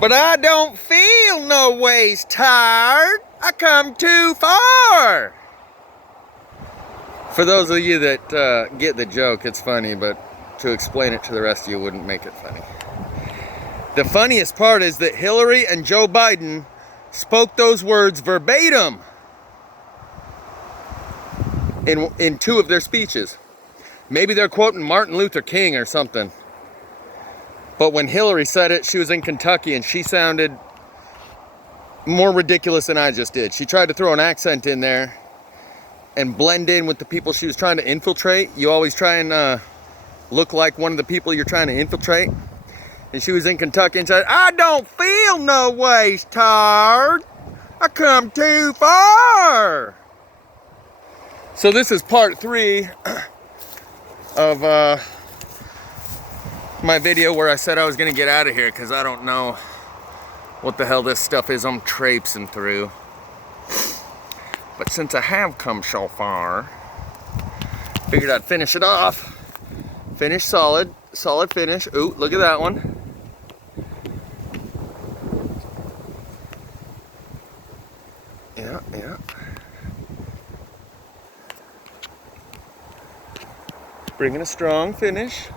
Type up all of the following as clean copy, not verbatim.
But I don't feel no ways tired. I come too far. For those of you that get the joke, it's funny, but to explain it to the rest of you wouldn't make it funny. The funniest part is that Hillary and Joe Biden spoke those words verbatim in two of their speeches. Maybe they're quoting Martin Luther King or something. But when Hillary said it, she was in Kentucky and she sounded more ridiculous than I just did. She tried to throw an accent in there and blend in with the people she was trying to infiltrate. You always try and look like one of the people you're trying to infiltrate. And she was in Kentucky and said, I don't feel no ways tired. I come too far. So this is part 3 of my video where I said I was gonna get out of here because I don't know what the hell this stuff is I'm traipsing through. But since I have come so far, figured I'd finish it off. Finish solid finish. Ooh, look at that one. Yeah. Bringing a strong finish.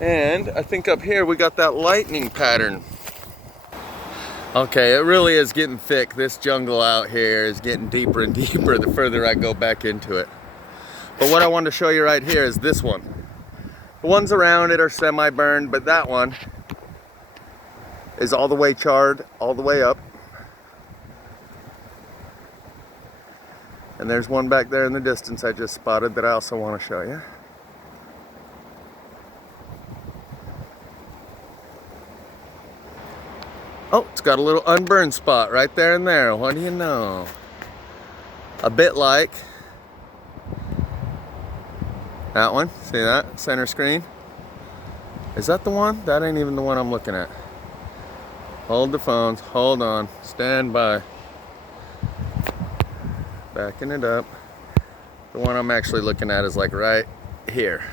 And I think up here we got that lightning pattern. Okay, it really is getting thick. This jungle out here is getting deeper and deeper the further I go back into it. But what I wanted to show you right here is this one. The ones around it are semi-burned, but that one is all the way charred, all the way up. And there's one back there in the distance I just spotted that I also want to show you. Oh, it's got a little unburned spot right there and there. What do you know? A bit like that one. See that? Center screen. Is that the one? That ain't even the one I'm looking at. Hold the phones. Hold on. Stand by. Backing it up. The one I'm actually looking at is like right here.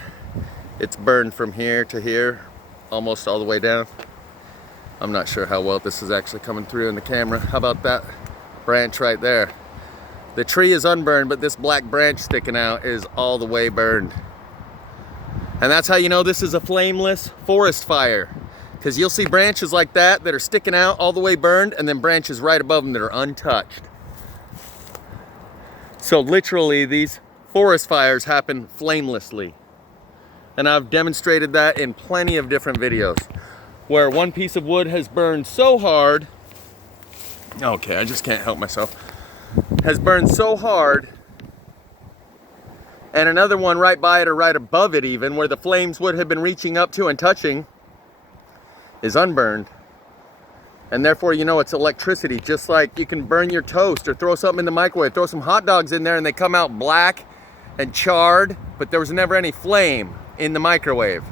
It's burned from here to here, almost all the way down. I'm not sure how well this is actually coming through in the camera. How about that branch right there? The tree is unburned, but this black branch sticking out is all the way burned. And that's how you know this is a flameless forest fire. Because you'll see branches like that that are sticking out all the way burned, and then branches right above them that are untouched. So literally these forest fires happen flamelessly. And I've demonstrated that in plenty of different videos where one piece of wood has burned so hard, okay, I just can't help myself, has burned so hard, and another one right by it or right above it even, where the flames would have been reaching up to and touching, is unburned. And therefore, you know, it's electricity. Just like you can burn your toast or throw something in the microwave, throw some hot dogs in there and they come out black and charred, but there was never any flame in the microwave.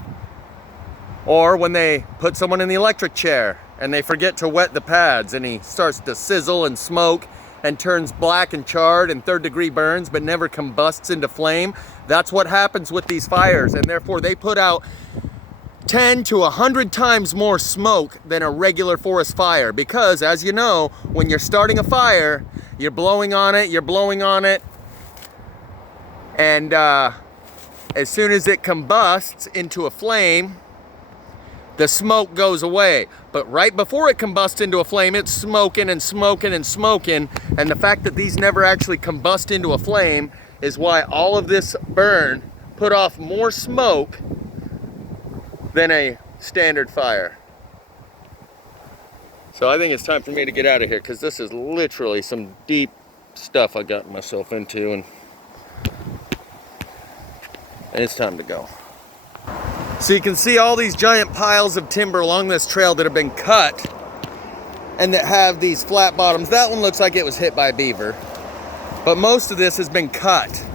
Or when they put someone in the electric chair and they forget to wet the pads and he starts to sizzle and smoke and turns black and charred and third-degree burns but never combusts into flame. That's what happens with these fires, and therefore they put out 10 to 100 times more smoke than a regular forest fire, because as you know, when you're starting a fire, you're blowing on it, and as soon as it combusts into a flame, the smoke goes away. But right before it combusts into a flame, it's smoking and smoking and smoking, and the fact that these never actually combust into a flame is why all of this burn put off more smoke than a standard fire. So I think it's time for me to get out of here, because this is literally some deep stuff I got myself into, and it's time to go. So you can see all these giant piles of timber along this trail that have been cut and that have these flat bottoms. That one looks like it was hit by a beaver, but most of this has been cut,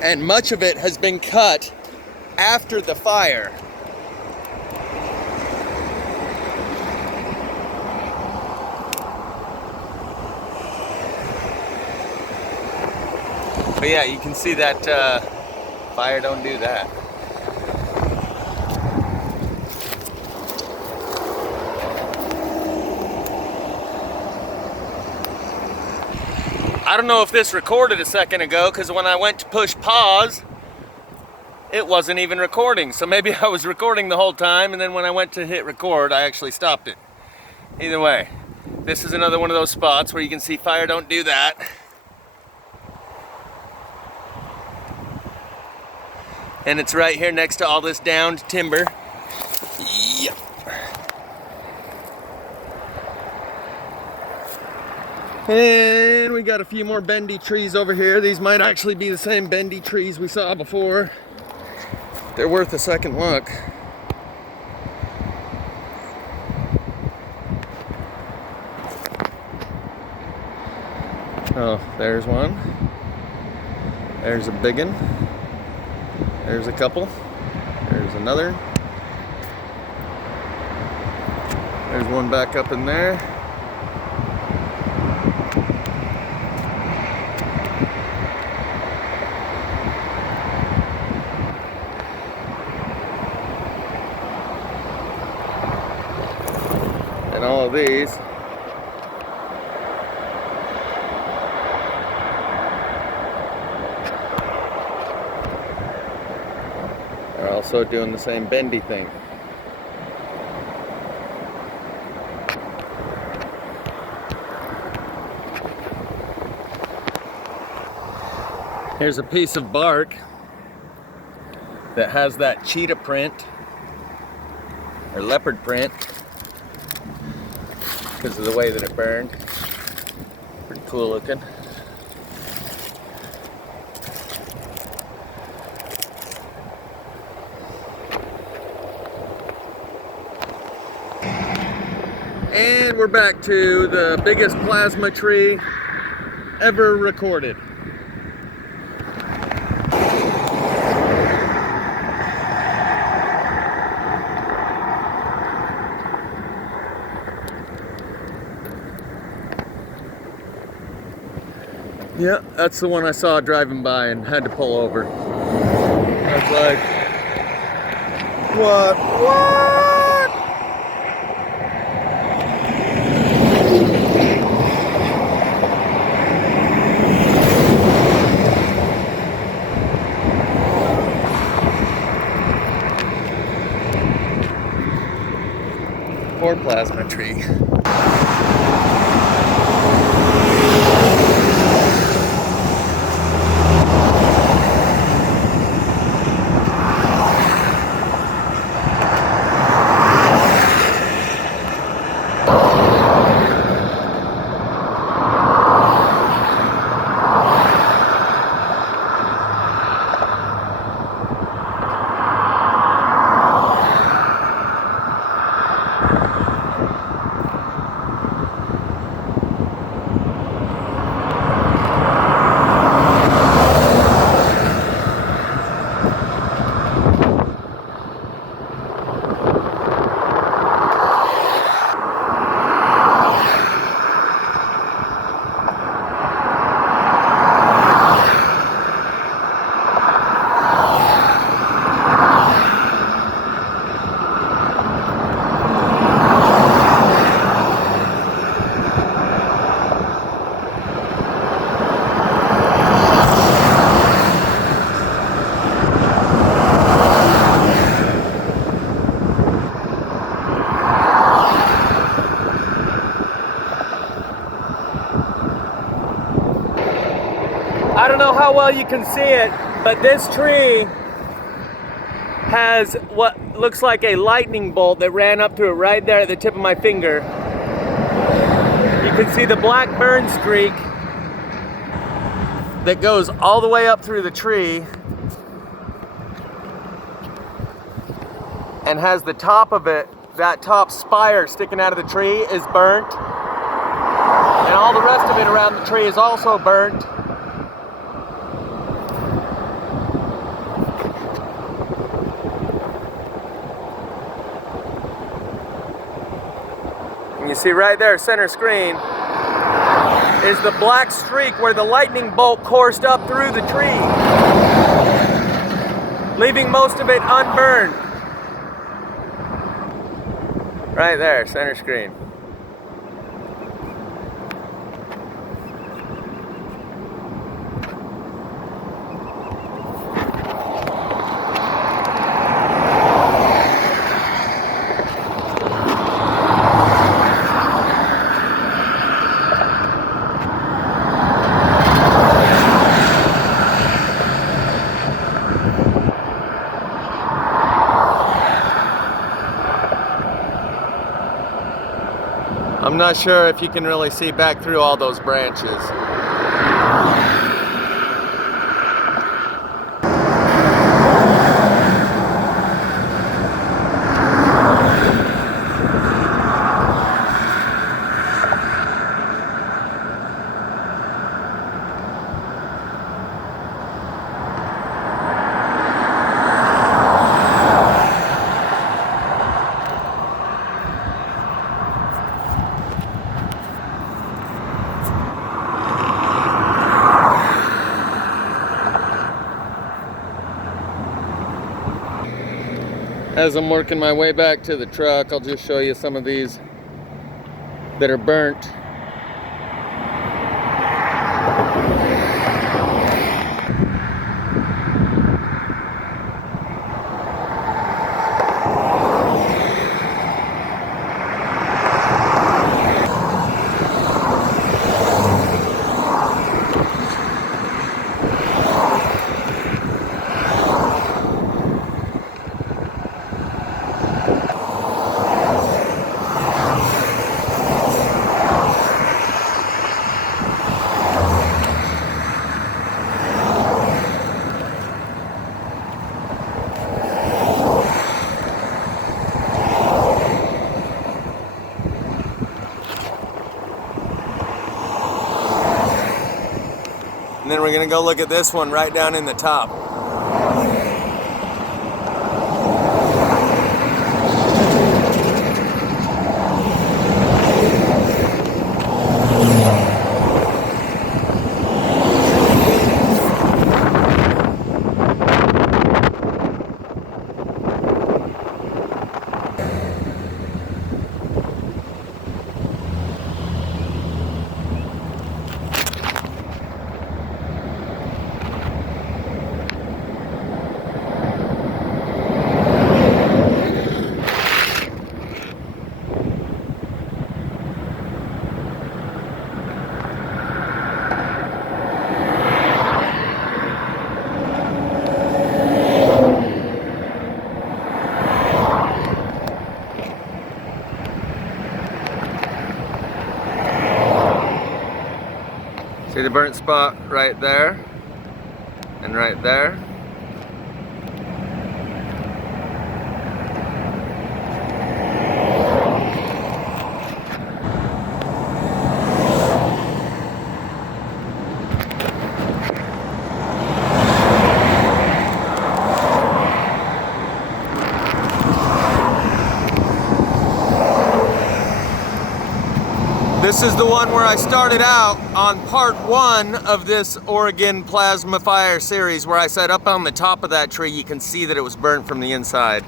and much of it has been cut after the fire. But yeah, you can see that fire don't do that. I don't know if this recorded a second ago, because when I went to push pause, it wasn't even recording. So maybe I was recording the whole time, and then when I went to hit record, I actually stopped it. Either way, this is another one of those spots where you can see fire don't do that. And it's right here next to all this downed timber. Yep. And we got a few more bendy trees over here. These might actually be the same bendy trees we saw before. They're worth a second look. Oh, there's one. There's a big one. There's a couple. There's another. There's one back up in there. And all of these are also doing the same bendy thing. Here's a piece of bark that has that cheetah print or leopard print because of the way that it burned. Pretty cool looking. And we're back to the biggest plasma tree ever recorded. Yeah, that's the one I saw driving by and had to pull over. I was like, what? Poor plasma tree. I don't know how well you can see it, but this tree has what looks like a lightning bolt that ran up to it right there at the tip of my finger. You can see the black burn streak that goes all the way up through the tree and has the top of it, that top spire sticking out of the tree is burnt, and all the rest of it around the tree is also burnt. And you see right there, center screen, is the black streak where the lightning bolt coursed up through the tree, leaving most of it unburned. Right there, center screen. I'm not sure if you can really see back through all those branches. As I'm working my way back to the truck, I'll just show you some of these that are burnt. And then we're gonna go look at this one right down in the top. See the burnt spot right there and right there? This is the one where I started out on part 1 of this Oregon Plasma Fire series, where I said up on the top of that tree you can see that it was burnt from the inside.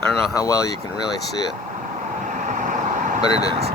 I don't know how well you can really see it, but it is.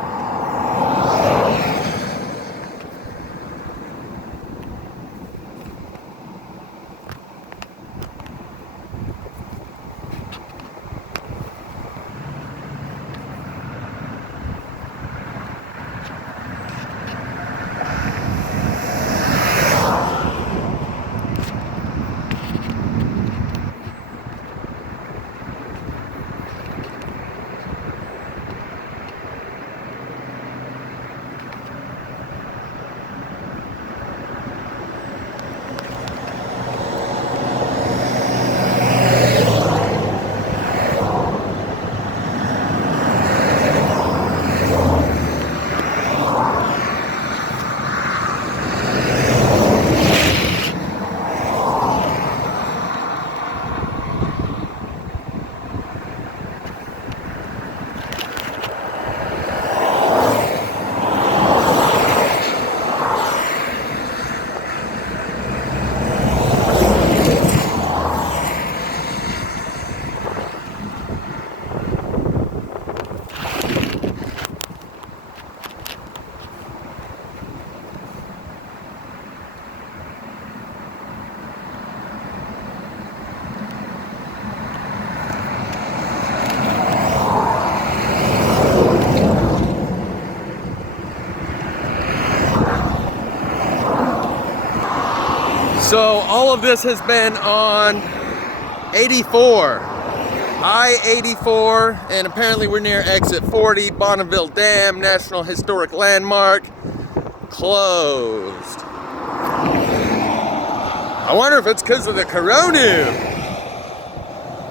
So all of this has been on 84. I-84, and apparently we're near exit 40, Bonneville Dam, National Historic Landmark, closed. I wonder if it's because of the corona,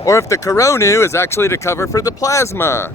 or if the corona is actually to cover for the plasma.